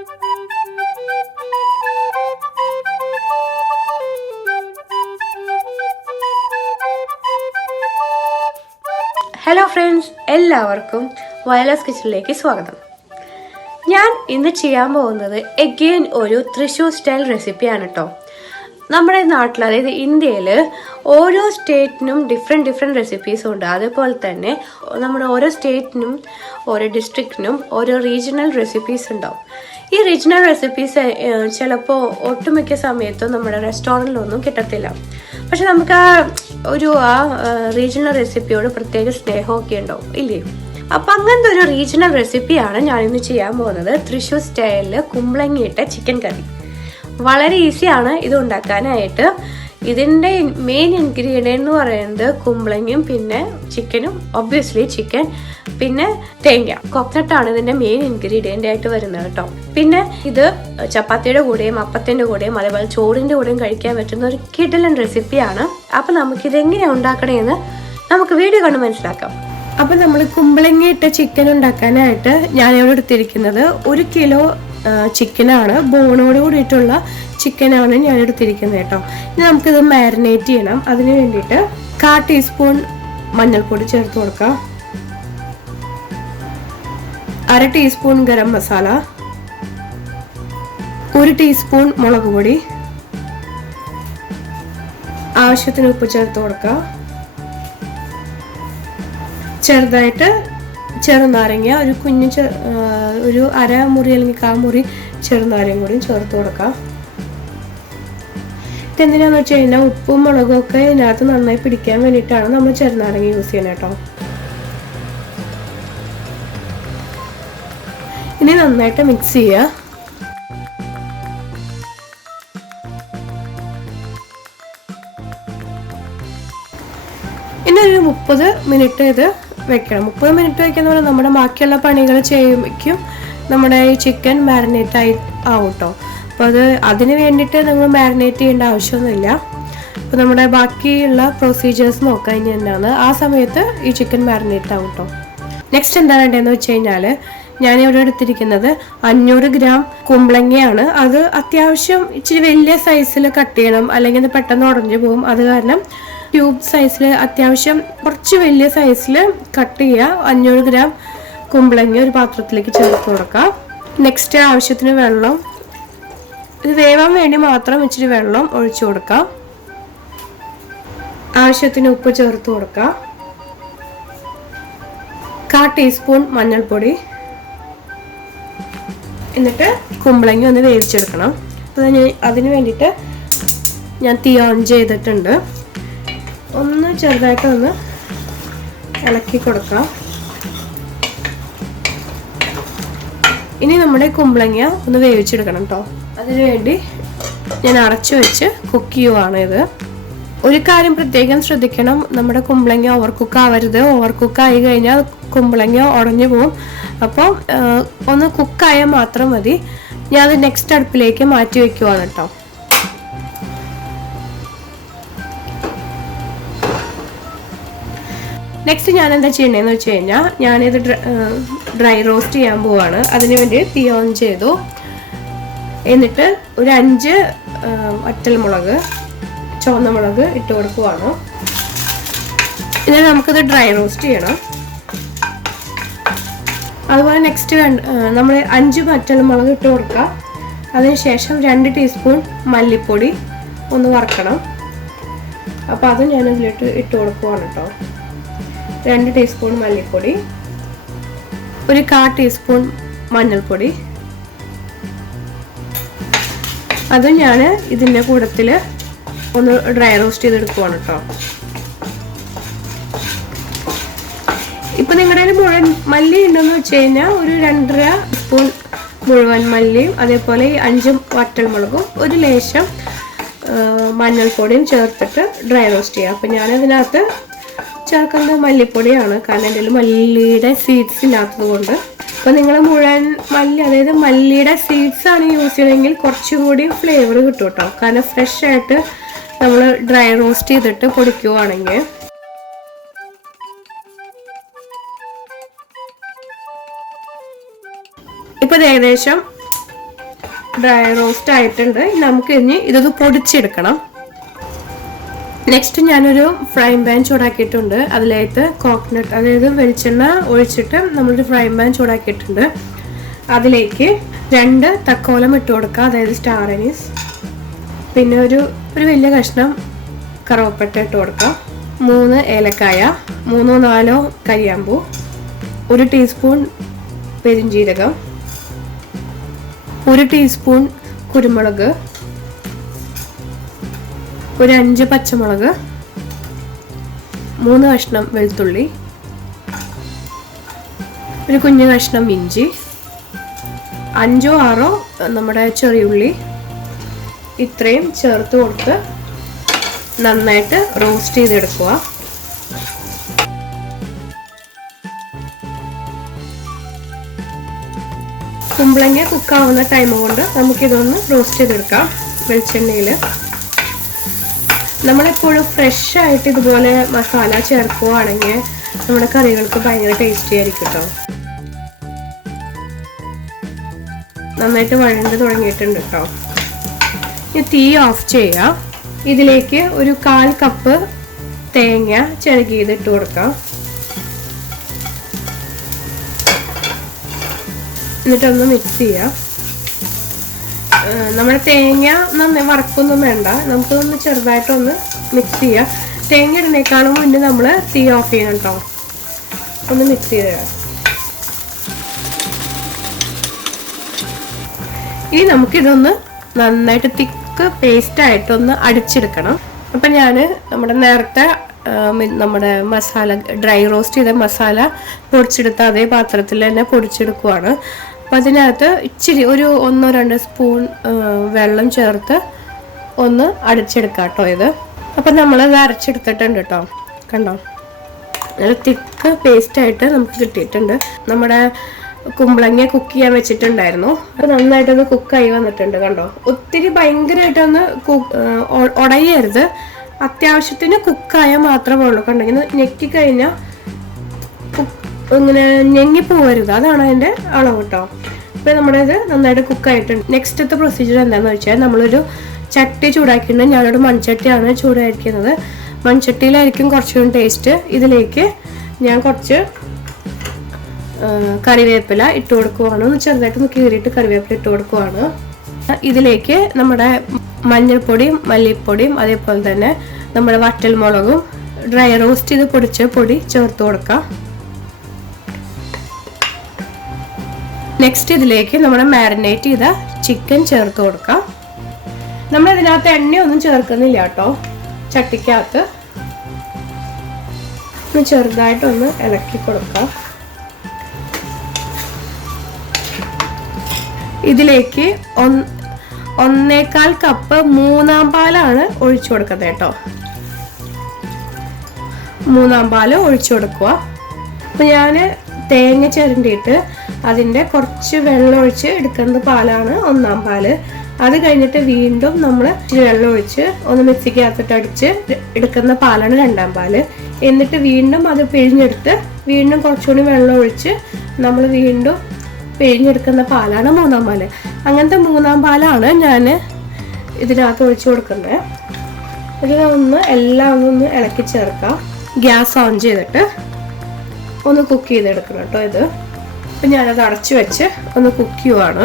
Hello friends, എല്ലാവർക്കും വയലാസ് കിച്ചണിലേക്ക് സ്വാഗതം. ഞാൻ ഇന്ന് ചെയ്യാൻ പോകുന്നത് എഗെയിൻ ഒരു തൃശ്ശൂർ സ്റ്റൈൽ റെസിപ്പിയാണ് കേട്ടോ. നമ്മുടെ നാട്ടിൽ, അതായത് ഇന്ത്യയിൽ ഓരോ സ്റ്റേറ്റിനും ഡിഫറെൻറ്റ് റെസിപ്പീസും ഉണ്ട്. അതേപോലെ തന്നെ നമ്മുടെ ഓരോ സ്റ്റേറ്റിനും ഓരോ ഡിസ്ട്രിക്റ്റിനും ഓരോ റീജിയണൽ റെസിപ്പീസ് ഉണ്ടാവും. ഈ റീജിയണൽ റെസിപ്പീസ് ചിലപ്പോൾ ഒട്ടുമിക്ക സമയത്തും നമ്മുടെ റെസ്റ്റോറൻറ്റിലൊന്നും കിട്ടത്തില്ല. പക്ഷെ നമുക്ക് ആ റീജിയണൽ റെസിപ്പിയോട് പ്രത്യേക സ്നേഹമൊക്കെ ഉണ്ടാവും, ഇല്ലേ? അപ്പം അങ്ങനത്തെ ഒരു റീജിയണൽ റെസിപ്പിയാണ് ഞാനിന്ന് ചെയ്യാൻ പോകുന്നത്. തൃശ്ശൂർ സ്റ്റൈലിൽ കുമ്പളങ്ങിയിട്ട ചിക്കൻ കറി. വളരെ ഈസിയാണ് ഇത് ഉണ്ടാക്കാനായിട്ട്. ഇതിൻ്റെ മെയിൻ ഇൻഗ്രീഡിയൻ്റ് എന്ന് പറയുന്നത് കുമ്പളങ്ങയും പിന്നെ ചിക്കനും, ഒബ്വിയസ്ലി ചിക്കൻ, പിന്നെ തേങ്ങ, കൊക്കനട്ടാണ് ഇതിൻ്റെ മെയിൻ ഇൻഗ്രീഡിയൻ്റ് ആയിട്ട് വരുന്നത് കേട്ടോ. പിന്നെ ഇത് ചപ്പാത്തിയുടെ കൂടെയും അപ്പത്തിൻ്റെ കൂടെയും അതേപോലെ ചോറിൻ്റെ കൂടെയും കഴിക്കാൻ പറ്റുന്ന ഒരു കിടിലൻ റെസിപ്പിയാണ്. അപ്പം നമുക്കിതെങ്ങനെയാണ് ഉണ്ടാക്കണേന്ന് നമുക്ക് വീഡിയോ കണ്ട് മനസ്സിലാക്കാം. അപ്പം നമ്മൾ കുമ്പളങ്ങിയിട്ട ചിക്കൻ ഉണ്ടാക്കാനായിട്ട് ഞാനിവിടെ എടുത്തിരിക്കുന്നത് 1 കിലോ ചിക്കനാണ്. ബോണോട് കൂടിയിട്ടുള്ള ചിക്കനാണ് ഞാൻ എടുത്തിരിക്കുന്നത് കേട്ടോ. ഇനി നമുക്കിത് മാരിനേറ്റ് ചെയ്യണം. അതിന് വേണ്ടിയിട്ട് 1/4 ടീസ്പൂൺ മഞ്ഞൾപ്പൊടി ചേർത്ത് കൊടുക്കാം, 1/2 ടീസ്പൂൺ ഗരം മസാല, 1 ടീസ്പൂൺ മുളക് പൊടി, ആവശ്യത്തിന് ഉപ്പ് ചേർത്ത് കൊടുക്കാം. ചെറുതായിട്ട് ചെറുനാരങ്ങ, ഒരു കുഞ്ഞു ഒരു 1/2 മുറി അല്ലെങ്കിൽ 1/4 മുറി ചെറുനാരങ്ങ കൂടി ചേർത്ത് കൊടുക്കാം. ഇതെന്തിനാന്ന് വെച്ച് കഴിഞ്ഞാൽ ഉപ്പും മുളകും ഒക്കെ ഇതിനകത്ത് നന്നായി പിടിക്കാൻ വേണ്ടിയിട്ടാണ് നമ്മൾ ചെറുനാരങ്ങ യൂസ് ചെയ്യുന്നത് കേട്ടോ. ഇനി നന്നായിട്ട് മിക്സ് ചെയ്യുക. ഇനി ഒരു 30 മിനിറ്റ് ഇത് വെക്കണം. 30 മിനിറ്റ് വെക്കുന്ന പോലെ നമ്മുടെ ബാക്കിയുള്ള പണികൾ ചെയ്യുമ്പോഴേക്കും നമ്മുടെ ഈ ചിക്കൻ മാരിനേറ്റ് ആവും കേട്ടോ. അപ്പോൾ അതിന് വേണ്ടിയിട്ട് നിങ്ങൾ മാരിനേറ്റ് ചെയ്യേണ്ട ആവശ്യമൊന്നുമില്ല. അപ്പോൾ നമ്മുടെ ബാക്കിയുള്ള പ്രൊസീജിയേഴ്സ് നോക്കാം ഇനി എന്താണ്. ആ സമയത്ത് ഈ ചിക്കൻ മാരിനേറ്റ് ആവും കേട്ടോ. നെക്സ്റ്റ് എന്താ വേണ്ടതെന്ന് വെച്ച് കഴിഞ്ഞാൽ ഞാനിവിടെ എടുത്തിരിക്കുന്നത് 500 ഗ്രാം കുമ്പളങ്ങയാണ്. അത് അത്യാവശ്യം ഇച്ചിരി വലിയ സൈസിൽ കട്ട് ചെയ്യണം, അല്ലെങ്കിൽ ഇത് പെട്ടെന്ന് ഉടഞ്ഞു പോകും. അത് കാരണം ക്യൂബ് സൈസിൽ അത്യാവശ്യം കുറച്ച് വലിയ സൈസിൽ കട്ട് ചെയ്യുക. 500 ഗ്രാം കുമ്പളങ്ങ ഒരു പാത്രത്തിലേക്ക് ചേർത്ത് കൊടുക്കാം. നെക്സ്റ്റ് ആവശ്യത്തിന് വെള്ളം, ഇത് വേവാൻ വേണ്ടി മാത്രം ഇച്ചിരി വെള്ളം ഒഴിച്ചു കൊടുക്കാം. ആവശ്യത്തിന് ഉപ്പ് ചേർത്ത് കൊടുക്കാം. 1/4 ടീസ്പൂൺ മഞ്ഞൾപ്പൊടി. എന്നിട്ട് കുമ്പളങ്ങ ഒന്ന് വേവിച്ചെടുക്കണം. അപ്പോൾ അതിന് വേണ്ടിയിട്ട് ഞാൻ തീ ഓൺ ചെയ്തിട്ടുണ്ട്. ഒന്ന് ചെറുതായിട്ട് ഒന്ന് ഇളക്കി കൊടുക്കാം. ഇനി നമ്മുടെ കുമ്പളങ്ങ ഒന്ന് വേവിച്ചെടുക്കണം കേട്ടോ. അതിനു വേണ്ടി ഞാൻ അടച്ചു വെച്ച് കുക്ക് ചെയ്യുവാണ് ഇത്. ഒരു കാര്യം പ്രത്യേകം ശ്രദ്ധിക്കണം, നമ്മുടെ കുമ്പളങ്ങ ഓവർ കുക്ക് ആവരുത്. ഓവർ കുക്ക് ആയി കഴിഞ്ഞാൽ കുമ്പളങ്ങ ഉടഞ്ഞു പോകും. അപ്പോൾ ഒന്ന് കുക്കായാൽ മാത്രം മതി. ഞാൻ അത് നെക്സ്റ്റ് അടുപ്പിലേക്ക് മാറ്റി വയ്ക്കുവാണ് കേട്ടോ. നെക്സ്റ്റ് ഞാൻ എന്താ ചെയ്യണേന്ന് വെച്ച് കഴിഞ്ഞാൽ ഞാനിത് ഡ്രൈ റോസ്റ്റ് ചെയ്യാൻ പോവാണ്. അതിന് വേണ്ടി തീ ഓൺ ചെയ്തു. എന്നിട്ട് ഒരു 5 വറ്റൽമുളക്, ചുവന്ന മുളക് ഇട്ട് കൊടുക്കുവാണ്. ഇനി നമുക്കിത് ഡ്രൈ റോസ്റ്റ് ചെയ്യണം. അതുപോലെ നെക്സ്റ്റ് നമ്മൾ 5 വറ്റൽമുളക് ഇട്ട് കൊടുക്കുക. അതിനുശേഷം 2 ടീസ്പൂൺ മല്ലിപ്പൊടി ഒന്ന് വറക്കണം. അപ്പോൾ അത് ഞാൻ ഇതിലിട്ട് ഇട്ട് കൊടുക്കുവാണ് കേട്ടോ. 2 ടീസ്പൂൺ മല്ലിപ്പൊടി, ഒരു 1/4 ടീസ്പൂൺ മഞ്ഞൾപ്പൊടി, അതും ഞാൻ ഇതിൻ്റെ കൂട്ടത്തിൽ ഒന്ന് ഡ്രൈ റോസ്റ്റ് ചെയ്തെടുക്കുവാണ് കേട്ടോ. ഇപ്പം നിങ്ങളുടെ കയ്യിൽ മുഴുവൻ മല്ലി ഉണ്ടെന്ന് വെച്ച് കഴിഞ്ഞാൽ ഒരു 2.5 സ്പൂൺ മുഴുവൻ മല്ലിയും അതേപോലെ 5 വറ്റൽമുളകും ഒരു ലേശം മഞ്ഞൾപ്പൊടിയും ചേർത്തിട്ട് ഡ്രൈ റോസ്റ്റ് ചെയ്യുക. അപ്പം ഞാനതിനകത്ത് ചേർക്കുന്നത് മല്ലിപ്പൊടിയാണ്, കാരണം എൻ്റെ കയ്യിൽ മല്ലിയുടെ സീഡ്സ് ഇല്ലാത്തത് കൊണ്ട്. അപ്പോൾ നിങ്ങൾ മുഴുവൻ മല്ലി, അതായത് മല്ലിയുടെ സീഡ്സ് ആണ് യൂസ് ചെയ്യണമെങ്കിൽ കുറച്ചും കൂടി ഫ്ലേവർ കിട്ടും കേട്ടോ. കാരണം ഫ്രഷ് ആയിട്ട് നമ്മൾ ഡ്രൈ റോസ്റ്റ് ചെയ്തിട്ട് പൊടിക്കുവാണെങ്കിൽ. ഇപ്പോൾ ഏകദേശം ഡ്രൈ റോസ്റ്റ് ആയിട്ടുണ്ട്. നമുക്ക് ഇനി ഇതൊന്ന് പൊടിച്ചെടുക്കണം. നെക്സ്റ്റ് ഞാനൊരു ഫ്രൈ പാൻ ചൂടാക്കിയിട്ടുണ്ട്. അതിലേക്ക് കോക്കനട്ട്, അതായത് വെളിച്ചെണ്ണ ഒഴിച്ചിട്ട് നമ്മളൊരു ഫ്രൈ പാൻ ചൂടാക്കിയിട്ടുണ്ട്. അതിലേക്ക് 2 തക്കോലം ഇട്ട് കൊടുക്കുക, അതായത് സ്റ്റാർ അനീസ്. പിന്നെ ഒരു വലിയ കഷ്ണം കറുവപ്പട്ട ഇട്ട് കൊടുക്കുക, 3 ഏലക്കായ, 3-4 കരിയാമ്പൂ, 1 ടീസ്പൂൺ പെരിഞ്ജീരകം, 1 ടീസ്പൂൺ കുരുമുളക്, ഒരു 5 പച്ചമുളക്, 3 കഷ്ണം വെളുത്തുള്ളി, ഒരു കുഞ്ഞു കഷ്ണം ഇഞ്ചി, 5-6 നമ്മുടെ ചെറിയുള്ളി, ഇത്രയും ചേർത്ത് കൊടുത്ത് നന്നായിട്ട് റോസ്റ്റ് ചെയ്തെടുക്കുക. കുമ്പളങ്ങ കുക്കാവുന്ന ടൈം കൊണ്ട് നമുക്കിതൊന്ന് റോസ്റ്റ് ചെയ്തെടുക്കാം വെളിച്ചെണ്ണയിൽ. നമ്മളെപ്പോഴും ഫ്രഷ് ആയിട്ട് ഇതുപോലെ മസാല ചേർക്കുകയാണെങ്കിൽ നമ്മുടെ കറികൾക്ക് ഭയങ്കര ടേസ്റ്റി ആയിരിക്കും കേട്ടോ. നന്നായിട്ട് വഴണ്ട് തുടങ്ങിയിട്ടുണ്ട് കേട്ടോ. ഇനി തീ ഓഫ് ചെയ്യാം. ഇതിലേക്ക് ഒരു 1/4 കപ്പ് തേങ്ങ ചിരകിയത് ഇട്ട് കൊടുക്കാം. എന്നിട്ടൊന്ന് മിക്സ് ചെയ്യാം. നമ്മുടെ തേങ്ങ നന്നായി വറക്കൊന്നും വേണ്ട, നമുക്കൊന്ന് ചെറുതായിട്ടൊന്ന് മിക്സ് ചെയ്യാം. തേങ്ങ ഇടുന്നേക്കാളും മുന്നേ നമ്മൾ തീ ഓഫ് ചെയ്യണം കേട്ടോ. ഒന്ന് മിക്സ് ചെയ്ത് ഇനി നമുക്കിതൊന്ന് നന്നായിട്ട് തിക്ക് പേസ്റ്റ് ആയിട്ടൊന്ന് അടിച്ചെടുക്കണം. അപ്പം ഞാൻ നമ്മുടെ നേരത്തെ നമ്മുടെ മസാല ഡ്രൈ റോസ്റ്റ് ചെയ്ത മസാല പൊടിച്ചെടുത്ത അതേ പാത്രത്തിൽ തന്നെ പൊടിച്ചെടുക്കുവാണ്. അപ്പം അതിനകത്ത് ഇച്ചിരി ഒരു 1-2 സ്പൂൺ വെള്ളം ചേർത്ത് ഒന്ന് അടിച്ചെടുക്കാം കേട്ടോ ഇത്. അപ്പം നമ്മളത് അരച്ചെടുത്തിട്ടുണ്ട് കേട്ടോ. കണ്ടോ, നല്ല തിക്ക് പേസ്റ്റായിട്ട് നമുക്ക് കിട്ടിയിട്ടുണ്ട്. നമ്മുടെ കുമ്പളങ്ങ കുക്ക് ചെയ്യാൻ വെച്ചിട്ടുണ്ടായിരുന്നു. അത് നന്നായിട്ടൊന്ന് കുക്കായി വന്നിട്ടുണ്ട്. കണ്ടോ, ഒത്തിരി ഭയങ്കരമായിട്ടൊന്ന് ഉടയരുത്, അത്യാവശ്യത്തിന് കുക്കായാൽ മാത്രമേ ഉള്ളൂ. കണ്ടോ, ഇങ്ങനെ ഞെക്കിക്കഴിഞ്ഞാൽ ഇങ്ങനെ ഞെങ്ങിപ്പോവരുത്, അതാണ് അതിൻ്റെ അളവ് കേട്ടോ. ഇപ്പം നമ്മുടെ ഇത് നന്നായിട്ട് കുക്കായിട്ടുണ്ട്. നെക്സ്റ്റത്തെ പ്രൊസീജിയർ എന്താണെന്ന് വെച്ചാൽ നമ്മളൊരു ചട്ടി ചൂടാക്കിയിട്ടുണ്ട്. ഞാനൊരു മൺചട്ടിയാണ് ചൂടായിരിക്കുന്നത്. മൺചട്ടിയിലായിരിക്കും കുറച്ചുകൂടി ടേസ്റ്റ്. ഇതിലേക്ക് ഞാൻ കുറച്ച് കറിവേപ്പില ഇട്ട് കൊടുക്കുവാണ്. ഒന്ന് ചെറുതായിട്ടൊന്ന് കീറിയിട്ട് കറിവേപ്പില ഇട്ട് കൊടുക്കുവാണ്. ഇതിലേക്ക് നമ്മുടെ മഞ്ഞൾപ്പൊടിയും മല്ലിപ്പൊടിയും അതേപോലെ തന്നെ നമ്മുടെ വറ്റൽമുളകും ഡ്രൈ റോസ്റ്റ് ചെയ്ത് പൊടിച്ച പൊടി ചേർത്ത് കൊടുക്കാം. നെക്സ്റ്റ് ഇതിലേക്ക് നമ്മുടെ മാരിനേറ്റ് ചെയ്ത ചിക്കൻ ചേർത്ത് കൊടുക്കാം. നമ്മളിതിനകത്ത് എണ്ണയൊന്നും ചേർക്കുന്നില്ല കേട്ടോ. ചട്ടിക്കകത്ത് ഒന്ന് ചെറുതായിട്ടൊന്ന് ഇളക്കി കൊടുക്കാം. ഇതിലേക്ക് 1.25 കപ്പ് 3-ാം പാലാണ് ഒഴിച്ചു കൊടുക്കുന്നത് കേട്ടോ. 3-ാം പാല് ഒഴിച്ചു കൊടുക്കുക. അപ്പം ഞാൻ തേങ്ങ ചിരണ്ടിയിട്ട് അതിൻ്റെ കുറച്ച് വെള്ളം ഒഴിച്ച് എടുക്കുന്ന പാലാണ് 1-ാം പാല്. അത് കഴിഞ്ഞിട്ട് വീണ്ടും നമ്മൾ വെള്ളം ഒഴിച്ച് ഒന്ന് മിക്സിക്കകത്തിട്ട് അടിച്ച് എടുക്കുന്ന പാലാണ് 2-ാം പാല്. എന്നിട്ട് വീണ്ടും അത് പിഴിഞ്ഞെടുത്ത് വീണ്ടും കുറച്ചുകൂടി വെള്ളം ഒഴിച്ച് നമ്മൾ വീണ്ടും പിഴിഞ്ഞെടുക്കുന്ന പാലാണ് 3-ാം പാല്. അങ്ങനത്തെ 3-ാം പാലാണ് ഞാൻ ഇതിനകത്ത് ഒഴിച്ചു കൊടുക്കുന്നത്. ഇതിലൊന്ന് എല്ലാം ഒന്ന് ഇളക്കി ചേർക്കാം. ഗ്യാസ് ഓൺ ചെയ്തിട്ട് ഒന്ന് കുക്ക് ചെയ്തെടുക്കണം കേട്ടോ ഇത്. അപ്പം ഞാനത് അടച്ചു വെച്ച് ഒന്ന് കുക്ക് ചെയ്യുവാണ്.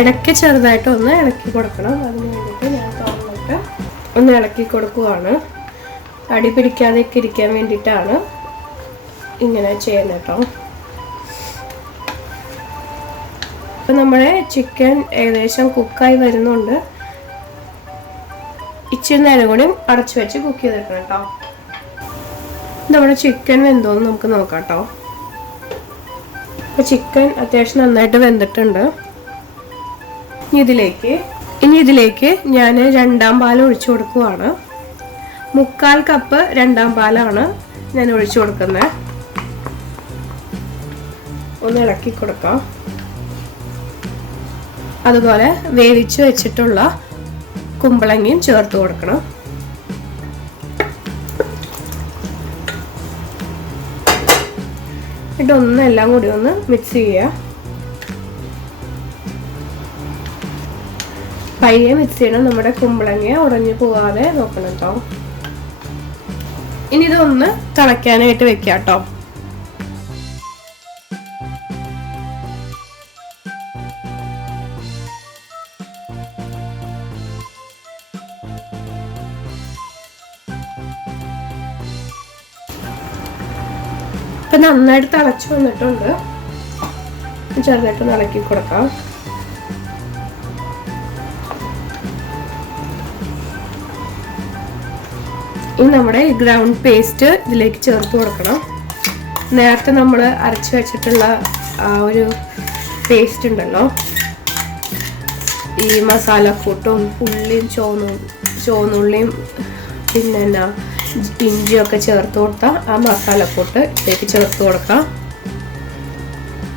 ഇടയ്ക്ക് ചെറുതായിട്ട് ഒന്ന് ഇളക്കി കൊടുക്കണം. അതിന് വേണ്ടിയിട്ട് ഞാൻ തുറന്നിട്ട് ഒന്ന് ഇളക്കി കൊടുക്കുവാണ്. അടി പിടിക്കാതെയൊക്കെ ഇരിക്കാൻ വേണ്ടിയിട്ടാണ് ഇങ്ങനെ ചെയ്യുന്നത് കേട്ടോ. അപ്പം നമ്മുടെ ചിക്കൻ ഏകദേശം കുക്കായി വരുന്നുണ്ട്. ഇച്ചിരി നേരം കൂടി അടച്ചു വെച്ച് കുക്ക് ചെയ്തെടുക്കണം കേട്ടോ. നമ്മുടെ ചിക്കൻ വെന്തോന്ന് നമുക്ക് നോക്കാം കേട്ടോ. അപ്പോൾ ചിക്കൻ അത്യാവശ്യം നന്നായിട്ട് വെന്തിട്ടുണ്ട്. ഇനി ഇതിലേക്ക് ഞാൻ 2-ാം പാൽ ഒഴിച്ചു കൊടുക്കുവാണ്. 3/4 കപ്പ് 2-ാം പാലാണ് ഞാൻ ഒഴിച്ചു കൊടുക്കുന്നത്. ഒന്ന് ഇളക്കി കൊടുക്കാം. അതുപോലെ വേവിച്ച് വെച്ചിട്ടുള്ള കുമ്പളങ്ങയും ചേർത്ത് കൊടുക്കണം. ഇതൊന്നും എല്ലാം കൂടി ഒന്ന് മിക്സ് ചെയ്യുക. പയ്യെ മിക്സ് ചെയ്യണം, നമ്മുടെ കുമ്പളങ്ങ ഉടഞ്ഞു പോവാതെ നോക്കണം കേട്ടോ. ഇനി ഇതൊന്ന് തിളയ്ക്കാനായിട്ട് വെക്കാം കേട്ടോ. ഇപ്പൊ നന്നായിട്ട് തിളച്ചു വന്നിട്ടുണ്ട്. ചെറുതായിട്ടൊന്ന് ഇളക്കി കൊടുക്കാം. ഇനി നമ്മുടെ ഗ്രൗണ്ട് പേസ്റ്റ് ഇതിലേക്ക് ചേർത്ത് കൊടുക്കണം. നേരത്തെ നമ്മൾ അരച്ച് വെച്ചിട്ടുള്ള ആ ഒരു പേസ്റ്റ് ഉണ്ടല്ലോ, ഈ മസാലക്കൂട്ടും ഉള്ളിയും ചുവന്നുള്ളിയും പിന്നെ ഇഞ്ചിയൊക്കെ ചേർത്ത് കൊടുത്താൽ ആ മസാലക്കൂട്ട് ഇതിലേക്ക് ചേർത്ത് കൊടുക്കാം.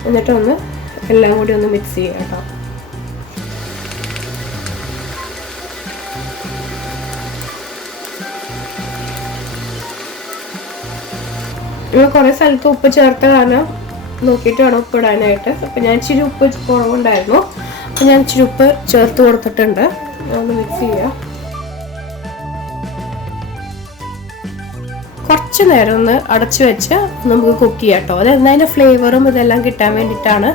എന്നിട്ടൊന്ന് എല്ലാം കൂടി ഒന്ന് മിക്സ് ചെയ്യാം കേട്ടോ. നമ്മൾ കുറേ സ്ഥലത്ത് ഉപ്പ് ചേർത്ത കാരണം നോക്കിയിട്ട് വേണം ഉപ്പ് ഇടാനായിട്ട്. അപ്പം ഞാൻ ഇച്ചിരി ഉപ്പ് കുറവുണ്ടായിരുന്നു, അപ്പം ഞാൻ ഇച്ചിരി ഉപ്പ് ചേർത്ത് കൊടുത്തിട്ടുണ്ട്. ഒന്ന് മിക്സ് ചെയ്യാം. കുറച്ച് നേരം ഒന്ന് അടച്ചു വെച്ച് നമുക്ക് കുക്ക് ചെയ്യാം കേട്ടോ. അത് അതിൻ്റെ ഫ്ലേവറും ഇതെല്ലാം കിട്ടാൻ വേണ്ടിയിട്ടാണ്.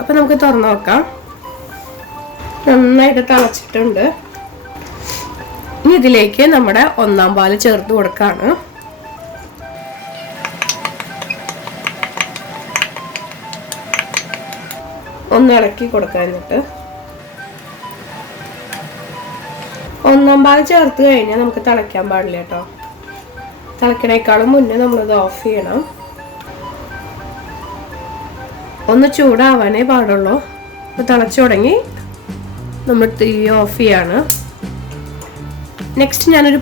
അപ്പം നമുക്ക് തുറന്നു നോക്കാം. നന്നായിട്ട് തിളച്ചിട്ടുണ്ട്. ഇനി ഇതിലേക്ക് നമ്മുടെ 1-ാം പാല് ചേർത്ത് കൊടുക്കാണ്. ഒന്ന് ഇളക്കി കൊടുക്കാനിട്ട് 1-ാം പാല് ചേർത്ത് കഴിഞ്ഞാൽ നമുക്ക് തിളയ്ക്കാൻ പാടില്ല കേട്ടോ. തിളക്കണേക്കാളും മുന്നേ നമ്മളിത് ഓഫ് ചെയ്യണം. ഒന്ന് ചൂടാവാനേ പാടുള്ളൂ. അപ്പോൾ തിളച്ചു തുടങ്ങി നമ്മൾ തീ ഓഫ് ചെയ്യാണ്. നെക്സ്റ്റ് ഞാനൊരു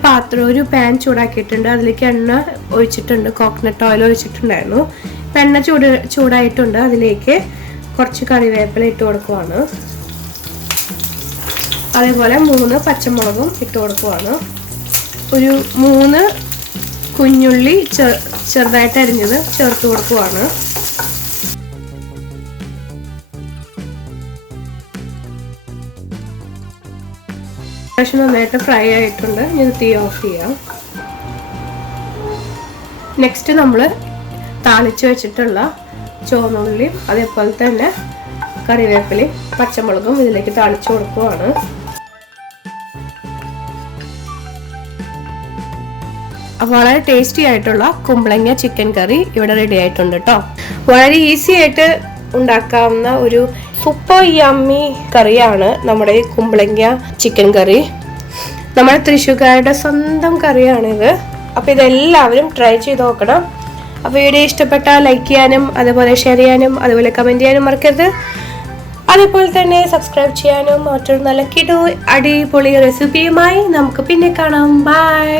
പാൻ ചൂടാക്കിയിട്ടുണ്ട്. അതിലേക്ക് എണ്ണ ഒഴിച്ചിട്ടുണ്ട്, കോക്കനട്ട് ഓയിൽ ഒഴിച്ചിട്ടുണ്ടായിരുന്നു. ഇപ്പം എണ്ണ ചൂടായിട്ടുണ്ട്. അതിലേക്ക് കുറച്ച് കറിവേപ്പില ഇട്ട് കൊടുക്കുവാണ്. അതേപോലെ 3 പച്ചമുളകും ഇട്ട് കൊടുക്കുവാണ്. ഒരു 3 കുഞ്ഞുള്ളി ചെറുതായിട്ട് അരിഞ്ഞത് ചേർത്ത് കൊടുക്കുവാണ്. നന്നായിട്ട് ഫ്രൈ ആയിട്ടുണ്ട്. ഞാൻ തീ ഓഫ് ചെയ്യാം. നെക്സ്റ്റ് നമ്മൾ താളിച്ച് വെച്ചിട്ടുള്ള ചുവന്നുള്ളിയും അതേപോലെ തന്നെ കറിവേപ്പിലയും പച്ചമുളകും ഇതിലേക്ക് താളിച്ചു കൊടുക്കുവാണ്. വളരെ ടേസ്റ്റി ആയിട്ടുള്ള കുമ്പളങ്ങ ചിക്കൻ കറി ഇവിടെ റെഡി ആയിട്ടുണ്ട് കേട്ടോ. വളരെ ഈസി ആയിട്ട് ഉണ്ടാക്കാവുന്ന ഒരു സൂപ്പർ യമ്മി കറിയാണ് നമ്മുടെ ഈ കുമ്പളങ്ങ ചിക്കൻ കറി. നമ്മുടെ തൃശ്ശൂർക്കാരുടെ സ്വന്തം കറിയാണിത്. അപ്പോൾ ഇതെല്ലാവരും ട്രൈ ചെയ്ത് നോക്കണം. അപ്പോൾ വീഡിയോ ഇഷ്ടപ്പെട്ടാൽ ലൈക്ക് ചെയ്യാനും അതേപോലെ ഷെയർ ചെയ്യാനും അതുപോലെ കമൻറ്റ് ചെയ്യാനും മറക്കരുത്. അതേപോലെ തന്നെ സബ്സ്ക്രൈബ് ചെയ്യാനും മറ്റൊരു നല്ല കിടു അടിപൊളി റെസിപ്പിയുമായി നമുക്ക് പിന്നെ കാണാം. ബൈ.